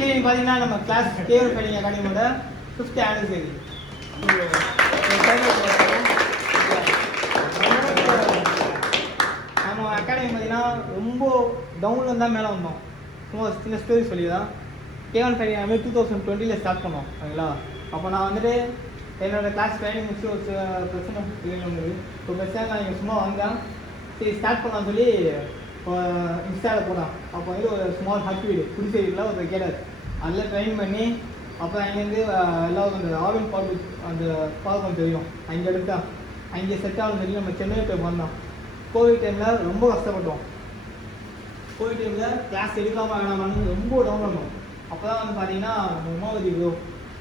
Actually பார்த்தீங்கன்னா நம்ம class கேவர் fighting அகாடமியோட 5th anniversary. நம்ம அகாடமி பார்த்தீங்கன்னா ரொம்ப டவுனில் தான் மேலே வந்தோம். சும்மா சின்ன ஸ்டோரி சொல்லி தான் கேவன் ஃபைட்டிங் வந்து 2020 ஸ்டார்ட் பண்ணோம் ஓகேங்களா. அப்போ நான் வந்துட்டு என்னோடய கிளாஸ் ட்ரைனிங் முடிச்சு ஒரு பிரச்சனை இருந்தது. இப்போ பிரச்சனை நான் இங்கே சும்மா வந்தேன், சரி ஸ்டார்ட் பண்ணலான்னு சொல்லி இன்ஸ்டாவில் போனேன். அப்போ வந்து ஒரு ஸ்மால் ஹட் வீடு புதுச்சேரியில் ஒரு கேட்டார், அதில் ட்ரைன் பண்ணி அப்போ அங்கேருந்து எல்லாம் அந்த ஆவின் பார்க்கு அந்த பார்க்கம் தெரியும், அங்கே எடுத்தேன். அங்கே செட் ஆகும் சொல்லி நம்ம சென்னை போய் வந்தோம். கோவிட் டைமில் ரொம்ப கஷ்டப்பட்டோம். கோவிட் டைமில் கிளாஸ் எடுக்காமல் வேணாமான்னு ரொம்ப டவுன் பண்ணோம். அப்போ தான் வந்து பார்த்தீங்கன்னா நம்ம உமாவதி ப்ரோ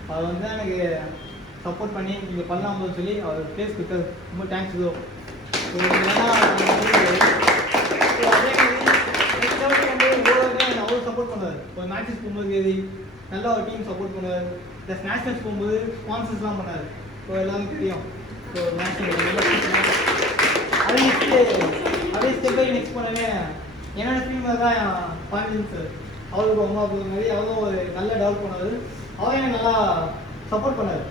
அவர் வந்து எனக்கு சப்போர்ட் பண்ணி நீங்கள் பண்ணலாம்னு சொல்லி அவர் ப்ளேஸ் கொடுத்தாரு. ரொம்ப தேங்க்ஸ் ப்ரோ. அவ்வளோ சப்போர்ட் பண்ணுவார். ஒரு மேட்சஸ் போகும்போது நல்லா ஒரு டீம் சப்போர்ட் பண்ணுவார். ப்ளஸ் நேஷனல்ஸ் போகும்போது ஸ்பான்சர்ஸ்லாம் பண்ணார். ஸோ எல்லாருக்கும் தெரியும். ஸோ நேஷனல் அதே ஸ்டெப் பை நெக்ஸ்ட் பண்ணவே என்னோட டீம் தான் பாண்டியன் சார். அவருக்கு அம்மா மாதிரி அவரும் ஒரு நல்ல டெவலப் பண்ணார். அவரே எனக்கு நல்லா சப்போர்ட் பண்ணார்.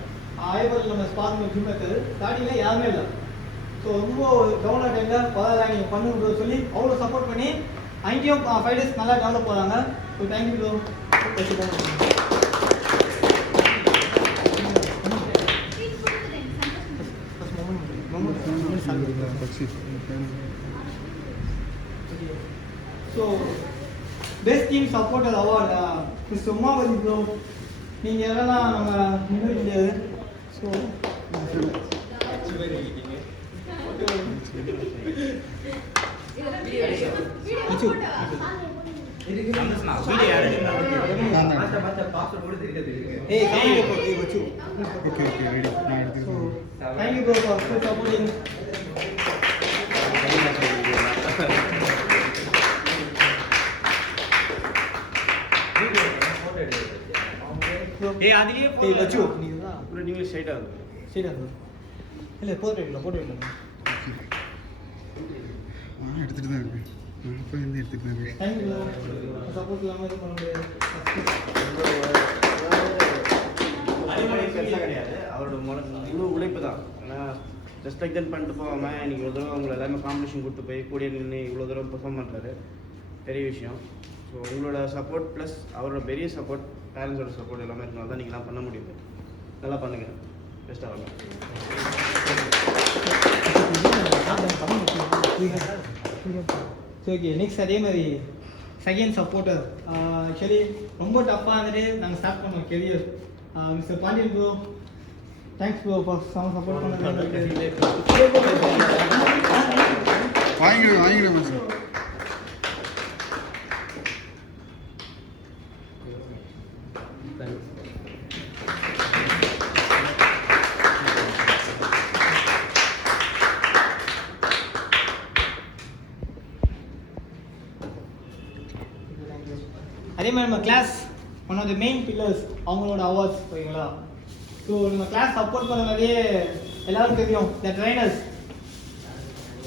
ஆய்வகத்தில் நம்ம ஸ்பார்க் ஜிம் எடுத்தது ஸ்டார்டிங்கில் யாருமே இல்லை. ஸோ ரொம்ப டவுன்லோட் டைமில் பரவாயில்ல நீங்கள் பண்ணுன்னு சொல்லி அவ்வளோ சப்போர்ட் பண்ணி அங்கேயும் 5 days நல்லா டெவலப் போகிறாங்க. So thank you bro. So best team supporter award mister Umapathi bro. நீங்கள் எல்லாம் நம்ம நிகழ முடியாது. So thank you bro for supporting. அதுலயே வச்சு நீங்க ஸ்ட்ரைட்டா இல்லை போட்டு எடுத்துட்டு தான் இருக்கு. சப்போர்ட் இல்லாமல் இது பண்ண முடியாது. கிடையாது அவரோட முழு உழைப்பு தான். ஏன்னா ஜஸ்ட் லைக் தன் பண்ணிட்டு போகாமல் இன்றைக்கி இவ்வளோ தூரம் உங்களை எல்லாமே காம்படிஷன் கூப்பிட்டு போய் கூடிய நின்று இவ்வளோ தூரம் பெர்ஃபார்ம் பண்ணுறாரு, பெரிய விஷயம். ஸோ உங்களோட சப்போர்ட் ப்ளஸ் அவரோட பெரிய சப்போர்ட், பேரண்ட்ஸோட சப்போர்ட் எல்லாமே இருக்கனால தான் நீங்களாம் பண்ண முடியுது. நல்லா பண்ணுங்கள், பெஸ்ட்டாக வாங்க. ஓகே நெக்ஸ்ட் அதே மாதிரி செகண்ட் சப்போர்ட்டர். ஆக்சுவலி ரொம்ப டஃப்பாக வந்துட்டு நாங்கள் ஸ்டார்ட் பண்ணோம் career. Mister Pandian bro, thanks bro for some support பண்ணது. வாங்கிடுவேன் சார். அதே மாதிரி நம்ம class one of the main pillars அவங்களோட அவார்ட்ஸ் ஓகேங்களா. ஸோ நம்ம கிளாஸ் சப்போர்ட் பண்ண மாதிரியே எல்லாருக்கும் தெரியும் த ட்ரைனர்ஸ்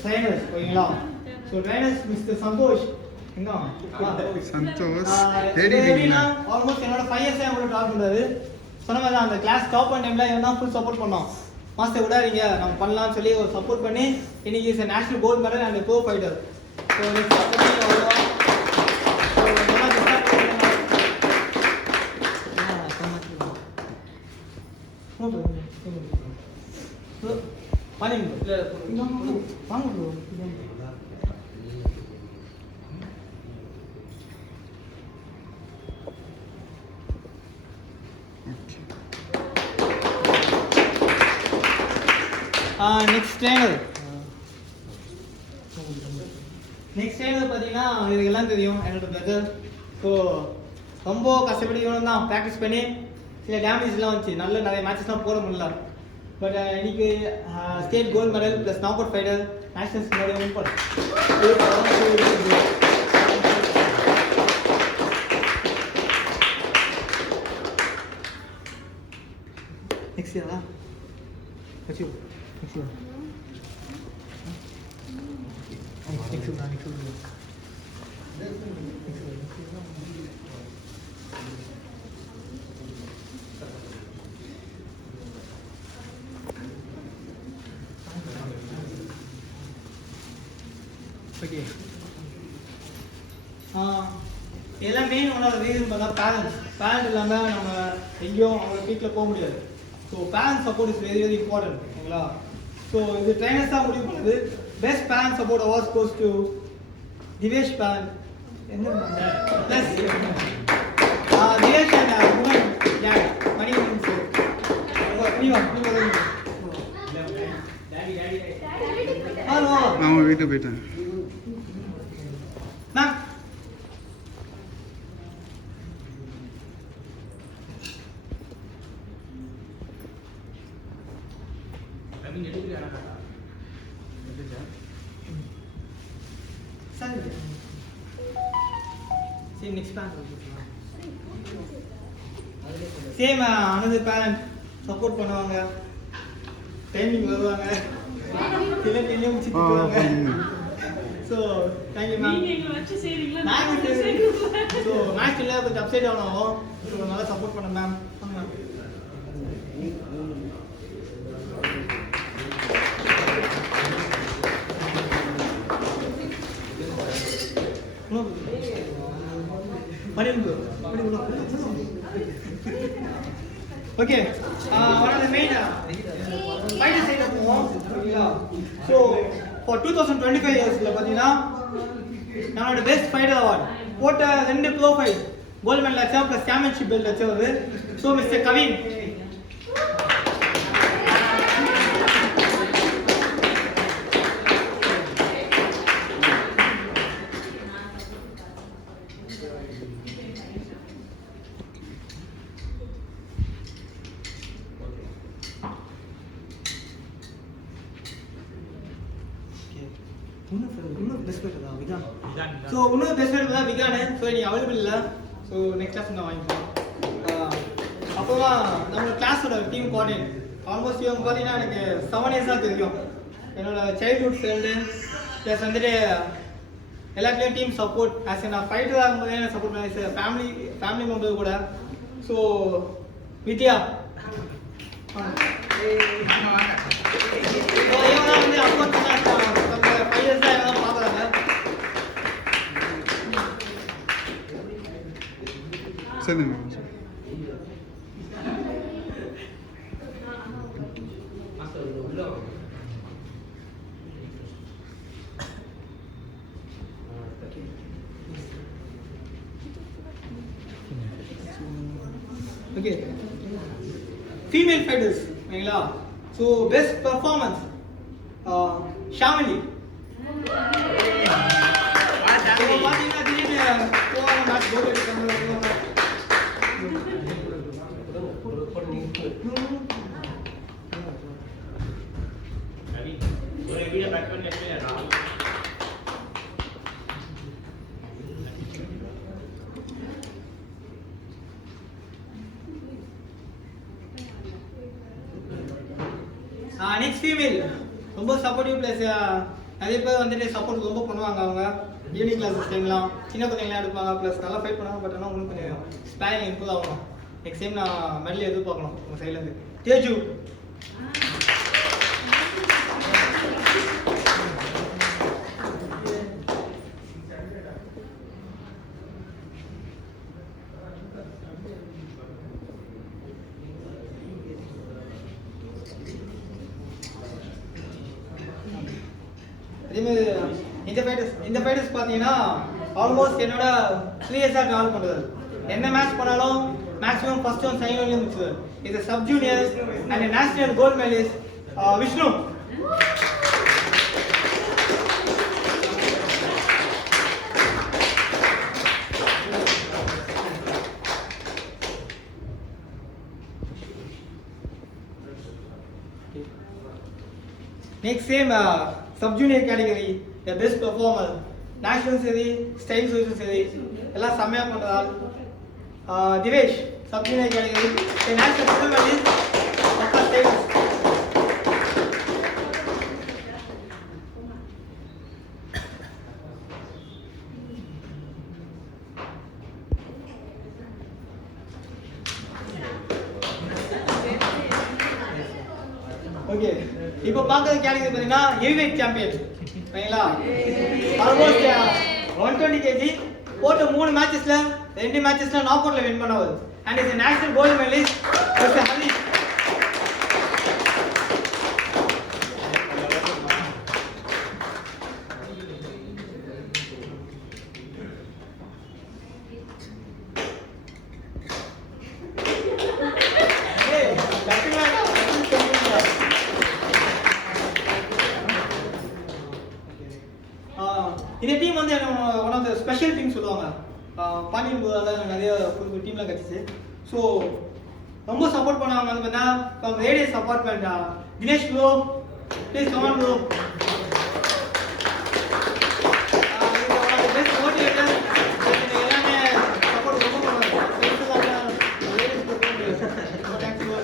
ஓகேங்களா. ஸோ ட்ரைனர்ஸ் மிஸ்டர் சந்தோஷ் எங்க ஆல்மோஸ்ட் என்னோட 5 years அவங்களோட டாக் பண்ணுறாரு. சொன்ன மாதிரி தான் அந்த கிளாஸ் டாப் பண்ண டைமில் இவன் தான் ஃபுல் சப்போர்ட் பண்ணோம். மாஸ்டர் விடாதீங்க நம்ம பண்ணலாம்னு சொல்லி ஒரு சப்போர்ட் பண்ணி இன்னைக்கு is national gold medal and bro fighter. So next trainer பார்த்தீங்கன்னா எனக்கு எல்லாம் தெரியும், என்னோட பிரதர். ஸோ ரொம்ப கஷ்டப்பட்டு இவனும் தான் ப்ராக்டிஸ் பண்ணி சில டேமேஜ்லாம் வந்துச்சு, நிறைய மேட்சஸ்லாம் போட முடியல. பட் இன்னைக்கு state gold medal plus knock out fighter nationals நிறைய வின் பண்ண. நெக்ஸ்ட் இயரா வச்சு ஓகே இதெல்லாம் மெயின் ஒன் ஆஃப் ரீசன் பார்த்தா பேரண்ட் இல்லாமல் நம்ம எங்கேயும் அவங்க வீட்டில் போக முடியாது. So parent support is very very important ஓகேங்களா. ஸோ இது ட்ரைனர்ஸ் தான் முடிவு பண்ணுது. Best parent support awards goes to Divesh parent என்ன ப்ளஸ் திவேஷ் அண்ட் உமன் மணிவன் சார் ஹலோ அவன் வீட்டுக்கு போயிட்டேன். Ma'am same next plan same another parent support பண்ணுவாங்க டைமிங் வருவாங்க சில டைம் முடிச்சிட்டு போவாங்க. So thank you ma'am. நீங்க எங்களை வச்சு செய்றீங்களா? நாங்கள் ஸோ மேட்ச்ல கொஞ்சம் அப்சைட் ஆனோம். ஸோ நல்லா சப்போர்ட் பண்ண ma'am. Okay, one of the main fighter side of so for 2025 years பார்த்தீங்கன்னா நம்மளோட பெஸ்ட் ஃபைட்டர் அவார்ட் போட்ட 2 ப்ரோ ஃபைட் கோல்ட் மெடல் அச்சா plus championship belt achiever so mister Kavin. இன்னும் பெஸ்ட் ஃபைட்டர் தான் விகான். ஸோ இன்னும் பெஸ்ட் ஃபைட்டர் தான் Vihaan. So நீ available இல்லை. ஸோ நெக்ஸ்ட் கிளாஸ் நான் வாங்கிக்கலாம். அப்போவா நம்ம கிளாஸோட டீம் கோஆர்டினேட் ஆல்மோஸ்ட் இவங்க பார்த்தீங்கன்னா எனக்கு 7 இயர்ஸ் தான் தெரியும். என்னோட சைல்ட்ஹுட் ஃப்ரெண்டு ப்ளஸ் வந்துட்டு எல்லாத்துலேயும் டீம் சப்போர்ட் ஆஸ் நான் ஃபைட்டராக இருக்கும்போதே எனக்கு சப்போர்ட் பண்ணி ஃபேமிலி மெம்பர் கூட. ஸோ வித்யா இவங்க வந்து அப்போ 5 இயர்ஸ் தான் எல்லாம் பார்க்குறாங்க. சரி ஓகே ஃபீமேல் ஃபைட்டர்ஸ் ஓகேங்களா. So best performance Shamili. பார்த்தீங்கன்னா திடீர்னு போவாங்க மேட்ச் கோல் எடுக்கிறாங்க. நெக்ஸ்ட் ஃபீமேல் ரொம்ப சப்போர்ட்டிவ் ப்ளஸ் நிறைய பேர் வந்துட்டு சப்போர்ட் ரொம்ப பண்ணுவாங்க. அவங்க ஈவினிங் கிளாஸஸ் டைம்லாம் சின்ன குழந்தைங்களாம் எடுப்பாங்க ப்ளஸ் நல்லா ஃபைட் பண்ணுவாங்க. பட் ஆனால் உங்களுக்கு கொஞ்சம் ஸ்பேரிங் இம்ப்ரூவ் ஆகணும். நெக்ஸ்ட் டைம் நான் மெடல் எதிர்பார்க்கணும் உங்கள் சைட்லேருந்து. தேஜு அதேமாதிரி இந்த ஃபைட்டர்ஸ் பார்த்தீங்கன்னா ஆல்மோஸ்ட் என்னோட 3 இயர்ஸாக ட்ராவல் பண்ணுறது. என்ன மேட்ச் பண்ணாலும் மேக்ஸிமம் ஃபர்ஸ்ட் ஒன் செகண்ட் ஒன்லேயும் முடிச்சுது. இது sub juniors and national gold medalist Vishnu. Next same sub junior category the best performer national சரி ஸ்டைல் சோஷன் சரி எல்லாம் செம்மையாக பண்ணுறதால் Divesh sub junior category national gold medalist பக்கா ஸ்டைல். ஓகே இப்போ பார்க்குறது கேட்டகரி பார்த்தீங்கன்னா ஹெவி வெயிட் சாம்பியன் சரிங்களா? ஆல்மோஸ்ட் 120 kg போட்ட 3 மேட்சஸ்ல 2 மேட்சஸ்ல நாக் அவுட்ல வின் பண்ணவர் and is a national gold medalist Mr. Harish. இந்த டீம் வந்து one of the special team சொல்லுவாங்க. பாண்டியன் போதால நிறைய புது டீம்லாம் கிடச்சிச்சு. ஸோ ரொம்ப சப்போர்ட் பண்ணாங்க வந்து பார்த்தா ladies apartment Dinesh bro please come on bro. Best motivator எல்லாமே சப்போர்ட் ரொம்ப பண்ணுவாங்க. Thanks bro.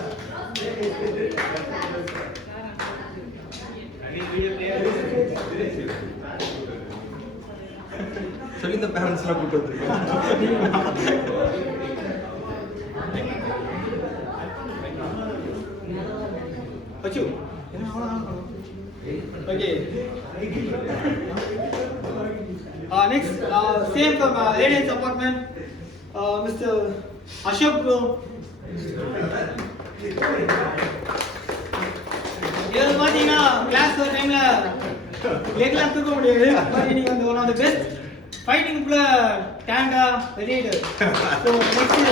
சொல்லி இந்த பேரண்ட்ஸ்லாம் கூப்பிட்டு வந்துருக்கேன். அச்சு okay next same from Radiance apartment Mr. Ashok bro. இது பாத்தீங்கன்னா கிளாஸ் டைம்ல லெக்லாம் தூக்க முடியாது. பட் நீங்க வந்து one of the best fighting குள்ள டேங்கா ரெடியேட்டர். So next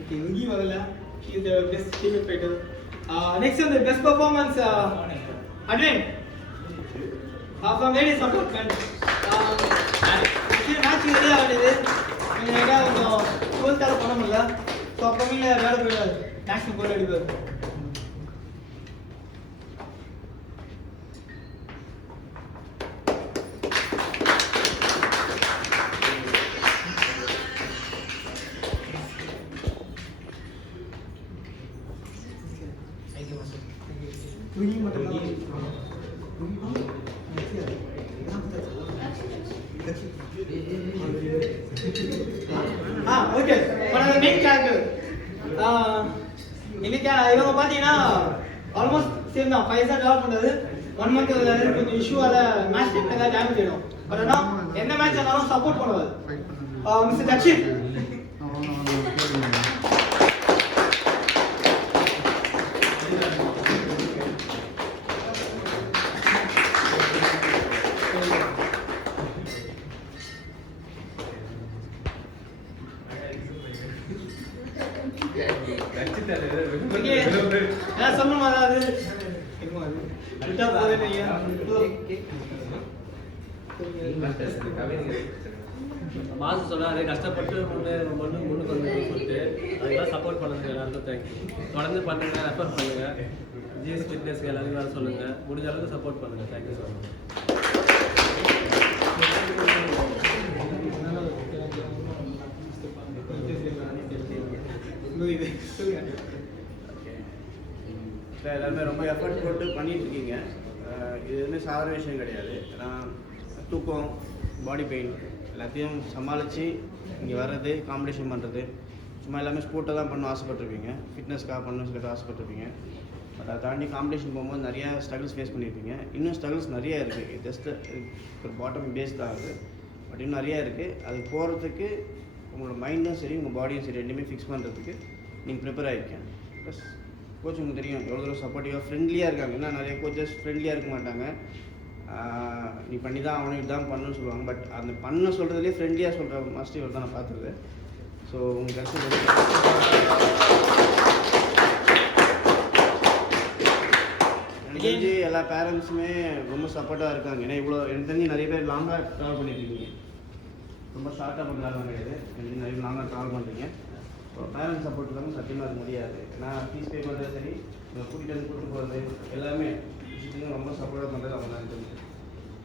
okay, Ugi Varala, she is the best female fighter. Next on the best performance, Adrian from ladies apartment. Actually match ready ஆகுது. நீங்க கொஞ்சம் கோல் தர பண்ண முடியல. ஸோ அப்புறமே வேலை போயிடாது. நேஷனல் கோல் அடிப்பார். ஓகே மெயின் கேரக்டர் இன்னைக்கு இவங்க பார்த்தீங்கன்னா ஆல்மோஸ்ட் சேம் தான் 5 தான் டெவலப் பண்ணுறது 1 மந்த் கொஞ்சம் இஷ்யூவால மேட்ச் டைம்ல ஏதாவது டேமேஜ் ஆயிடும். பட் ஆனால் எந்த மேட்ச் ஆனாலும் சப்போர்ட் பண்ணுவார் மிஸ்டர் தக்ஷித். சொல்லணுமா அதாவது மாசு சொன்னாரு கஷ்டப்பட்டு முன்னுக்கு வந்து சொல்லிட்டு அதுக்கெல்லாம் சப்போர்ட் பண்ணுங்க. எல்லாருக்கும் தேங்க்யூ. தொடர்ந்து பண்ணுங்க, ரெஃபர் பண்ணுங்க. ஜிஎஸ் ஃபிட்னஸ்க்கு எல்லாருக்கும் வேலை சொல்லுங்க. முடிஞ்ச அளவுக்கு சப்போர்ட் பண்ணுங்க. Thank you so much. எல்லாருமே ரொம்ப எஃபர்ட் போட்டு பண்ணிட்டு இருக்கீங்க. இது வந்து சாதாரண விஷயம் கிடையாது. ஏன்னா தூக்கம், பாடி பெயின் எல்லாத்தையும் சமாளித்து இங்கே வர்றது, காம்படிஷன் பண்ணுறது, சும்மா எல்லாமே ஸ்போர்ட்டை தான் பண்ண ஆசைப்பட்டிருப்பீங்க, ஃபிட்னஸ்க்காக பண்ணணும்னு சொல்லிட்டு ஆசைப்பட்டிருப்பீங்க. பட் அதை தாண்டி காம்படிஷன் போகும்போது நிறையா ஸ்ட்ரகிள்ஸ் ஃபேஸ் பண்ணியிருப்பீங்க. இன்னும் ஸ்ட்ரகிள்ஸ் நிறையா இருக்குது. ஜஸ்ட்டு ஒரு பாட்டம் பேஸ் தான் அது. பட் இன்னும் நிறையா இருக்குது. அது போகிறதுக்கு உங்களோட மைண்டும் சரி, உங்கள் பாடியும் சரி ரெண்டுமே ஃபிக்ஸ் பண்ணுறதுக்கு நீங்கள் ப்ரிப்பேர் ஆகிருக்கேன். ப்ளஸ் கோச் உங்களுக்கு தெரியும் எவ்வளோ தூரம் சப்போர்ட்டிவாக ஃப்ரெண்ட்லியாக இருக்காங்க. ஏன்னா நிறைய கோச்சஸ் ஃப்ரெண்ட்லியாக இருக்க மாட்டாங்க. நீ பண்ணி தான் அவனும் இதுதான் பண்ணணும்னு சொல்லுவாங்க. பட் அந்த பண்ண சொல்கிறதுலேயே ஃப்ரெண்ட்லியாக சொல்கிற மாஸ்டர் இவர் தான் நான் பார்த்தது. ஸோ உங்களுக்கு கஷ்டம் எனக்கு தெரிஞ்சு எல்லா பேரண்ட்ஸுமே ரொம்ப சப்போர்ட்டாக இருக்காங்க. ஏன்னா இவ்வளோ எனக்கு தெரிஞ்சு நிறைய பேர் லாங்காக ட்ராவல் பண்ணியிருக்கீங்க. ரொம்ப ஷார்ட்டாக பண்ணுறாங்க கிடையாது. எனக்கு நிறைய லாங்காக ட்ராவல் பண்ணுறீங்க. ஸோ பேரண்ட்ஸ் சப்போர்ட் இல்லாமல் சத்தியமாக அது முடியாது. ஏன்னா ஃபீஸ் பே பண்ணுறது சரி, கூட்டிகிட்டு வந்து கூப்பிட்டு போகிறது எல்லாமே விஷயத்துலையும் ரொம்ப சப்போர்ட்டாக பண்ணுறது அவங்க தான் தெரிஞ்சு.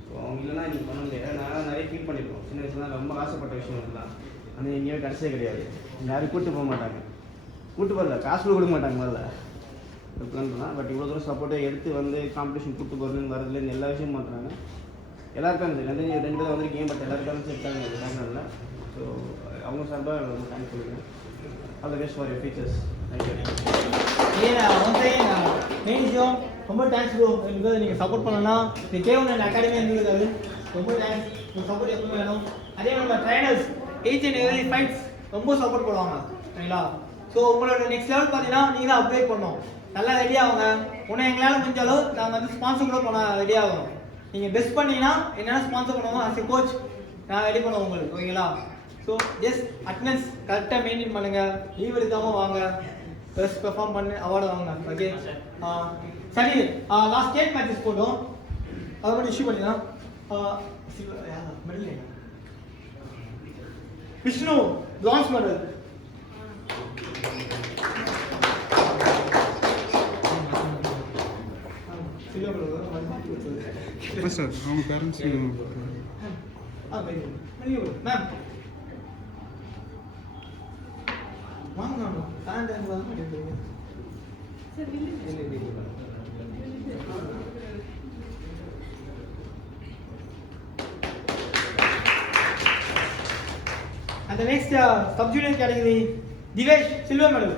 ஸோ அவங்க இல்லைன்னா நீங்கள் பண்ண முடியாது. நான் நிறைய ஃபீல் பண்ணியிருக்கோம். சின்ன வயசுலாம் ரொம்ப ஆசைப்பட்ட விஷயம் இருக்கலாம். ஆனால் எங்கேயுமே கிடைச்சே கிடையாது. யாரும் கூப்பிட்டு போக மாட்டாங்க, கூப்பிட்டு போகல, காசு கூட கொடுக்க மாட்டாங்க முதல்ல பிளான் பண்ணலாம். பட் இவ்வளோ தூரம் சப்போர்ட்டை எடுத்து வந்து காம்படிஷன் கூப்பிட்டு போகிறதுன்னு வரதுலேருந்து எல்லா விஷயமும் பண்ணுறாங்க. எல்லாருக்கும் வந்து 2 பேர் வந்திருக்கீங்க, பட் எல்லாருக்கும் செட் ஆகுது பேக்ரவுண்டில். ஸோ அவங்க சார்பாக ரொம்ப தேங்க்ஸ் சொல்லுங்கள். All the best for your features. Thank you. Main விஷயம் ரொம்ப தேங்க்ஸ் ப்ரோ. எனக்கு நீங்கள் சப்போர்ட் பண்ணலன்னா இந்த கேவன் அகாடமி இருந்தது. ரொம்ப தேங்க்ஸ். உங்கள் சப்போர்ட் எப்பவுமே வேணும். அதே மாதிரி நம்ம trainers each and every fights ரொம்ப சப்போர்ட் பண்ணுவாங்க சரிங்களா. ஸோ உங்களோட நெக்ஸ்ட் லெவல் பார்த்தீங்கன்னா நீங்கள் தான் அப்கிரேட் பண்ணணும். நல்லா ரெடி ஆகுங்க. இன்னும் எங்களால் முடிஞ்ச அளவு நாங்கள் வந்து ஸ்பான்சர் கூட பண்ண ரெடி ஆகணும். நீங்கள் பெஸ்ட் பண்ணீங்கன்னா என்னென்ன ஸ்பான்சர் பண்ணுவோம் ஆஸ் எ கோச் நான் ரெடி பண்ணுவோம் உங்களுக்கு ஓகேங்களா. ஸோ ஜஸ்ட் அட்டெண்டன்ஸ் கரெக்டாக மெயின்டைன் பண்ணுங்கள். லீவ் எடுக்காமல் வாங்க. பெஸ்ட் பெர்ஃபார்ம் பண்ணி அவார்டு வாங்க. ஓகே சரி. லாஸ்ட் ஸ்டேட் மேட்சஸ் போட்டோம். அதை மட்டும் இஷ்யூ பண்ணிடலாம். Medal Vishnu bronze medal. Sir அவங்க பேரண்ட்ஸ் மேம் வாங்க and the next sub-junior category Divesh silver medal.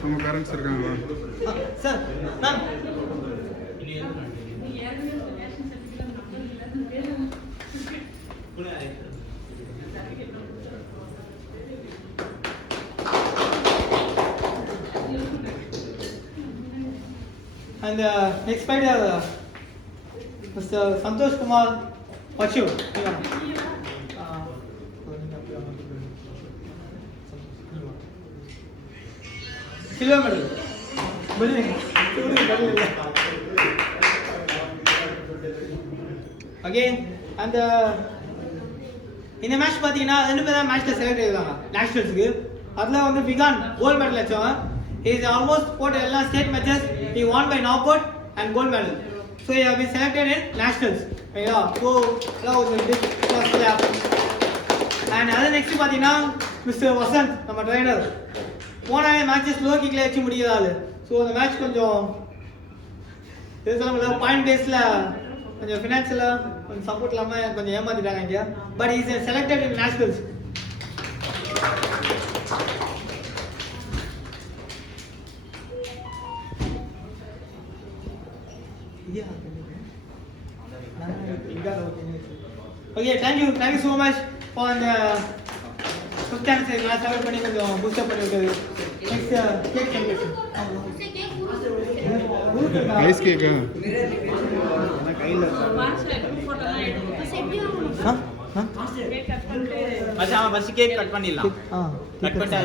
அவங்க பேரண்ட்ஸ் இருக்காங்களா sir ma'am and next fighter Mr. Santosh Kumar Pachu. Silver medal. Again, and இந்த match பார்த்தீங்கன்னா 2 பேர் தான் மேட்ச்ல செலக்ட் ஆயிருக்காங்க நேஷனல்ஸ்க்கு. அதில் வந்து விகான் கோல்ட் மெடல் அடிச்சவன். He is almost போட்ட எல்லா state matches he won by knockout and gold medal. So he have been selected in nationals. Yeah, so that was a big plus clap. And other next பார்த்தீங்கன்னா mister Vasanth நம்ம trainer. போன matches low கிக்ல வச்சு முடியறாரு. So அந்த match கொஞ்சம் பேசலாம் point பேஸில் கொஞ்சம் ஃபினான்ஷியலாக கொஞ்சம் சப்போர்ட் இல்லாமல் கொஞ்சம் ஏமாத்திட்டாங்க இங்கே. But is selected in nationals. Okay, thank you so much for the 5th chance class cover பண்ணி கொஞ்சம் பூஸ்ட் அப் பண்ணி விட்டது. Next cake celebration. ஐஸ் கேக்கா கையில் அவன் ஃபர்ஸ்ட் கேக் கட் பண்ணிடலாம். கட் பண்ணிட்டு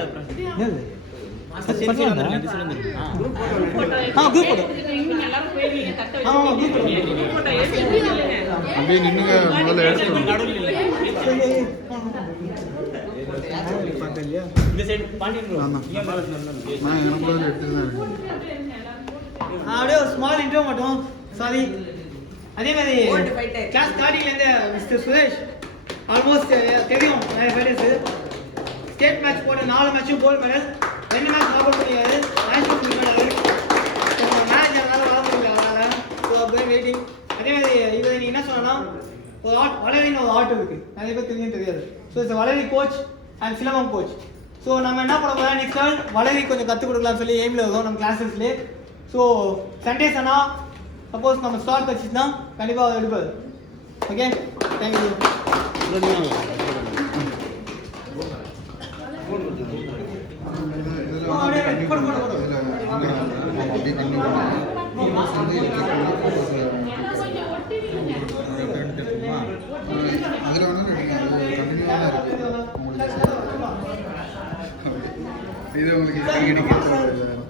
அப்புறம் குரூப் போட்டோ. அப்படியே நின்னுங்க முதல்ல எடுத்துக்கணும். இந்த சைடு பாண்டியன் ப்ரோ நான் எனக்கு கூட எடுத்துட்டு தான் இருக்கேன். அப்படியே ஒரு ஸ்மால் இன்ட்ரோ மட்டும். சாரி. அதே மாதிரி கிளாஸ் ஸ்டார்டிங்லேருந்து மிஸ்டர் சுரேஷ் ஆல்மோஸ்ட் தெரியும் நிறைய ஃபைட்டர்ஸ். ஸ்டேட் மேட்ச் போன 4 மேட்சும் gold medal, 2 match knock out பண்ணியாரு, நேஷனல் மெடல். மேனேஜர்னால வர முடியல அவனால. ஸோ அப்படியே வெயிட்டிங். அதே மாதிரி இதை நீ என்ன சொன்னா ஒரு வளரின்னு ஒரு ஆர்ட் இருக்கு, நிறைய பேர் தெரியாது. So it's valari coach and silambam coach. So நம்ம என்ன பண்ண போகிறோம் நெக்ஸ்ட் நாள் வளரி கொஞ்சம் கற்றுக் கொடுக்கலாம்னு சொல்லி எய்மில் இருக்கோம் நம்ம கிளாஸஸ்லேயே. ஸோ சண்டேஸ் ஆனால் சப்போஸ் நம்ம ஸ்டார்ட் வச்சுன்னா கண்டிப்பாக எடுப்பாது. Okay, thank you. அதில் வேணாலும் கண்டினியூவாக தான் இருக்குது உங்களுக்கு. இது உங்களுக்கு கிடைக்கிறது